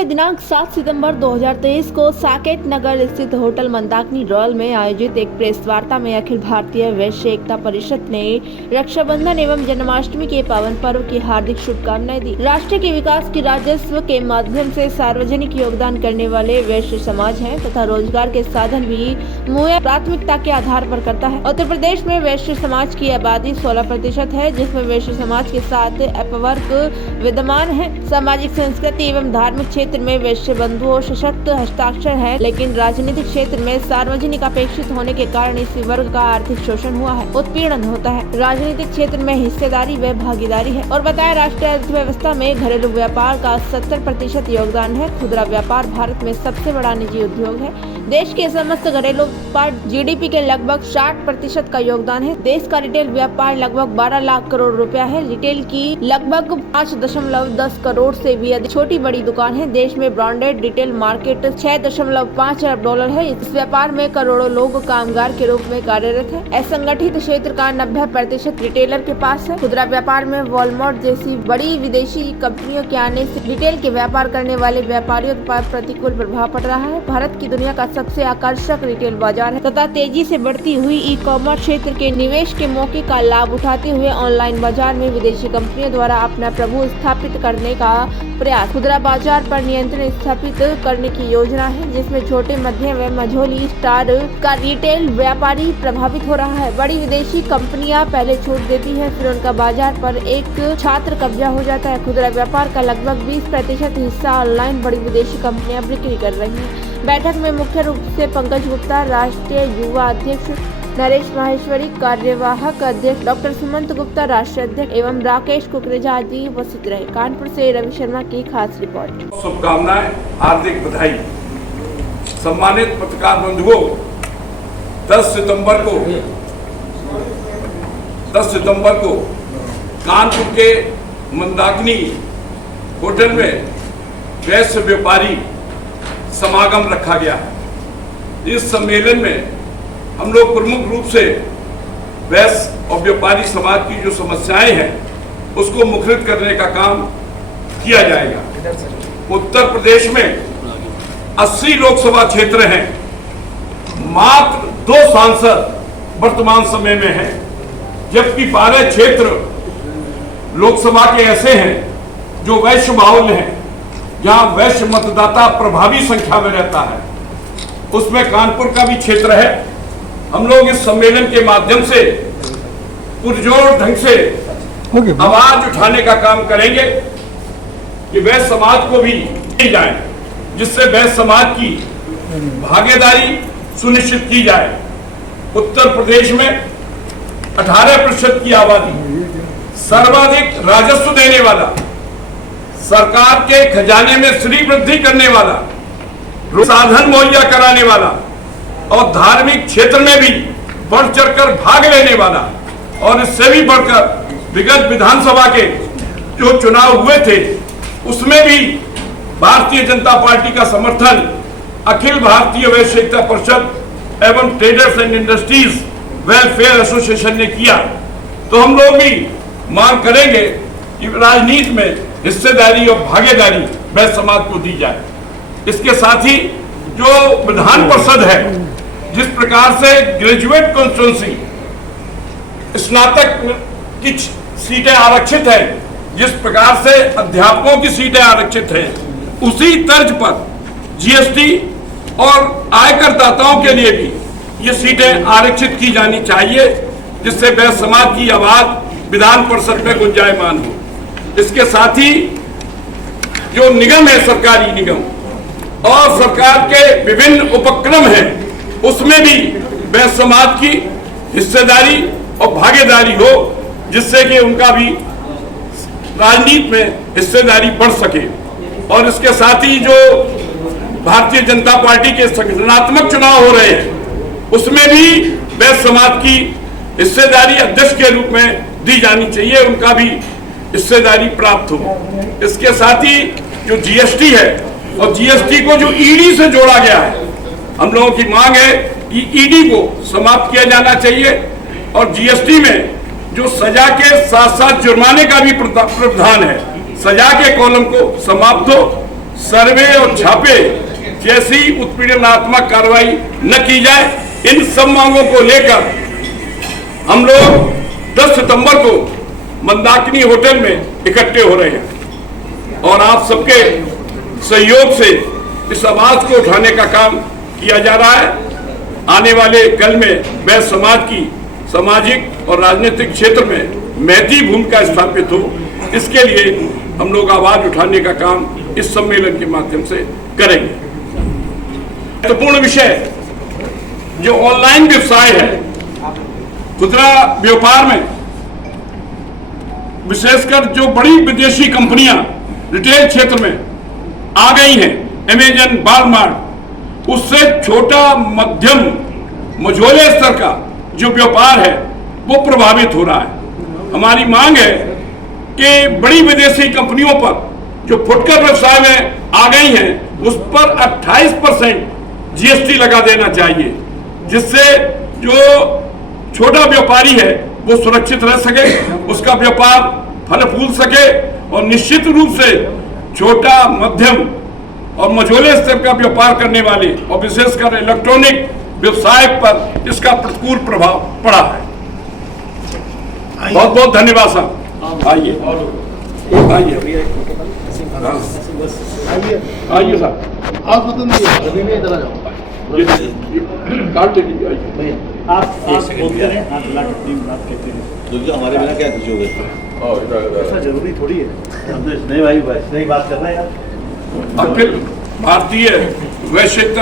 में दिनांक 7 सितंबर 2023 को साकेत नगर स्थित होटल मंदाकिनी रॉयल में आयोजित एक प्रेस वार्ता में अखिल भारतीय वैश्य एकता परिषद ने रक्षाबंधन एवं जन्माष्टमी के पावन पर्व की हार्दिक शुभकामनाएं दी। राष्ट्र के विकास की राजस्व के माध्यम से सार्वजनिक योगदान करने वाले वैश्य समाज है तथा रोजगार के साधन भी मुहैया प्राथमिकता के आधार पर करता है। उत्तर प्रदेश में वैश्य समाज की आबादी 16% है, जिसमें वैश्य समाज के साथ अपवर्ग विद्यमान है। सामाजिक संस्कृति एवं धार्मिक क्षेत्र में वैश्य बंधुओं सशक्त हस्ताक्षर है, लेकिन राजनीतिक क्षेत्र में सार्वजनिक अपेक्षित होने के कारण इस वर्ग का आर्थिक शोषण हुआ है, उत्पीड़न होता है। राजनीतिक क्षेत्र में हिस्सेदारी व भागीदारी है। और बताया राष्ट्रीय अर्थव्यवस्था में घरेलू व्यापार का 70% योगदान है। खुदरा व्यापार भारत में सबसे बड़ा निजी उद्योग है। देश के समस्त घरेलू व्यापार जीडीपी के लगभग 60% का योगदान है। देश का रिटेल व्यापार लगभग 12 लाख करोड़ रुपया है। रिटेल की लगभग 5.10 करोड़ से भी अधिक छोटी बड़ी दुकान है। देश में ब्रांडेड रिटेल मार्केट 6.5 अरब डॉलर है। इस व्यापार में करोड़ों लोग कामगार के रूप में कार्यरत है। असंगठित क्षेत्र का 90% रिटेलर के पास है। खुदरा व्यापार में वॉलमार्ट जैसी बड़ी विदेशी कंपनियों के आने से रिटेल के व्यापार करने वाले व्यापारियों पर प्रतिकूल प्रभाव पड़ रहा है। भारत की दुनिया का सबसे आकर्षक रिटेल बाजार है तथा तेजी से बढ़ती हुई ई कॉमर्स क्षेत्र के निवेश के मौके का लाभ उठाते हुए ऑनलाइन बाजार में विदेशी कंपनियों द्वारा अपना प्रभुत्व स्थापित करने का प्रयास। खुदरा बाजार पर नियंत्रण स्थापित करने की योजना है, जिसमें छोटे मध्यम व मझोली स्टार का रिटेल व्यापारी प्रभावित हो रहा है। बड़ी विदेशी कंपनियां पहले छूट देती है, फिर उनका बाजार पर एक छात्र कब्जा हो जाता है। खुदरा व्यापार का लगभग 20% हिस्सा ऑनलाइन बड़ी विदेशी कंपनियां बिक्री कर रही हैं। बैठक में मुख्य रूप से पंकज गुप्ता, राष्ट्रीय युवा अध्यक्ष नरेश माहेश्वरी, कार्यवाहक अध्यक्ष डॉक्टर सुमंत गुप्ता, राष्ट्रीय अध्यक्ष एवं राकेश कुकरेजा आदि उपस्थित रहे। कानपुर से रवि शर्मा की खास रिपोर्ट। शुभकामनाएं, हार्दिक बधाई। सम्मानित पत्रकार बंधुओं, 10 सितंबर को कानपुर के मंदाकिनी होटल में वैश्य व्यापारी समागम रखा गया है। इस सम्मेलन में हम लोग प्रमुख रूप से वैश्य और व्यापारी समाज की जो समस्याएं हैं उसको मुखरित करने का काम किया जाएगा। उत्तर प्रदेश में 80 लोकसभा क्षेत्र हैं, मात्र 2 सांसद वर्तमान समय में हैं, जबकि 12 क्षेत्र लोकसभा के ऐसे हैं जो वैश्य बाहुल्य हैं, जहां वैश्य मतदाता प्रभावी संख्या में रहता है। उसमें कानपुर का भी क्षेत्र है। हम लोग इस सम्मेलन के माध्यम से पुरजोर ढंग से आवाज उठाने का काम करेंगे कि वैश्य समाज को भी दी जाए, जिससे वैश्य समाज की भागीदारी सुनिश्चित की जाए। उत्तर प्रदेश में 18% की आबादी, सर्वाधिक राजस्व देने वाला, सरकार के खजाने में श्री वृद्धि करने वाला, साधन मुहैया कराने वाला और धार्मिक क्षेत्र में भी बढ़ चढ़कर भाग लेने वाला, और इससे भी बढ़कर विगत विधानसभा के जो चुनाव हुए थे उसमें भी भारतीय जनता पार्टी का समर्थन अखिल भारतीय वैश्य एकता परिषद एवं traders and industries welfare association ने किया। तो हम लोग भी मांग करेंगे कि राजनीति में हिस्सेदारी और भागीदारी वैश्य समाज को दी जाए। इसके साथ ही जो विधान परिषद है, जिस प्रकार से ग्रेजुएट कॉन्स्टिट्यूंसी स्नातक की सीटें आरक्षित हैं, जिस प्रकार से अध्यापकों की सीटें आरक्षित हैं, उसी तर्ज पर जीएसटी और आयकर दाताओं के लिए भी ये सीटें आरक्षित की जानी चाहिए, जिससे वैश्य समाज की आवाज विधान परिषद में गुंजायमान हो। इसके साथ ही जो निगम है, सरकारी निगम और सरकार के विभिन्न उपक्रम हैं, उसमें भी वैश्य समाज की हिस्सेदारी और भागीदारी हो, जिससे कि उनका भी राजनीति में हिस्सेदारी बढ़ सके। और इसके साथ ही जो भारतीय जनता पार्टी के संगठनात्मक चुनाव हो रहे हैं, उसमें भी वैश्य समाज की हिस्सेदारी अध्यक्ष के रूप में दी जानी चाहिए, उनका भी हिस्सेदारी प्राप्त हो। इसके साथ ही जो जीएसटी है और जीएसटी को जो ईडी से जोड़ा गया है, हम लोगों की मांग है कि ईडी को समाप्त किया जाना चाहिए और जीएसटी में जो सजा के साथ साथ जुर्माने का भी प्रावधान है, सजा के कॉलम को समाप्त हो, सर्वे और छापे जैसी उत्पीड़नात्मक कार्रवाई न की जाए। इन सब मांगों को लेकर हम लोग 10 सितंबर को मंदाकिनी होटल में इकट्ठे हो रहे हैं और आप सबके सहयोग से इस आवाज को उठाने का काम किया जा रहा है। आने वाले कल में वैश्य समाज की सामाजिक और राजनीतिक क्षेत्र में महती भूमिका स्थापित हो, इसके लिए हम लोग आवाज उठाने का काम इस सम्मेलन के माध्यम से करेंगे। महत्वपूर्ण विषय जो ऑनलाइन व्यवसाय है, खुदरा व्यापार में विशेषकर जो बड़ी विदेशी कंपनियां रिटेल क्षेत्र में आ गई हैं, अमेजन, वॉलमार्ट, उससे छोटा मध्यम मझोले स्तर का जो व्यापार है वो प्रभावित हो रहा है। हमारी मांग है कि बड़ी विदेशी कंपनियों पर जो फुटकर व्यवसाय में आ गई हैं उस पर 28% जीएसटी लगा देना चाहिए, जिससे जो छोटा व्यापारी है वो सुरक्षित रह सके, उसका व्यापार फल फूल सके और निश्चित रूप से छोटा, मध्यम और मझोले स्तर का व्यापार करने वाले और विशेषकर इलेक्ट्रॉनिक व्यवसाय पर इसका प्रतिकूल प्रभाव पड़ा है। बहुत बहुत धन्यवाद साहब। आइए आइए आइए साहब, आप इधर आ जाओ। कार्ड ले लीजिए। आइए आप बोलते हैं, आप बात कहते हैं। दुर्गा हमारे बिना क्या खुशी होगी? ऐसा जरूरी थोड़ी है। हम तो नहीं भाई, नहीं बात कर रहे हैं यार। अखिल भारतीय वैश्विक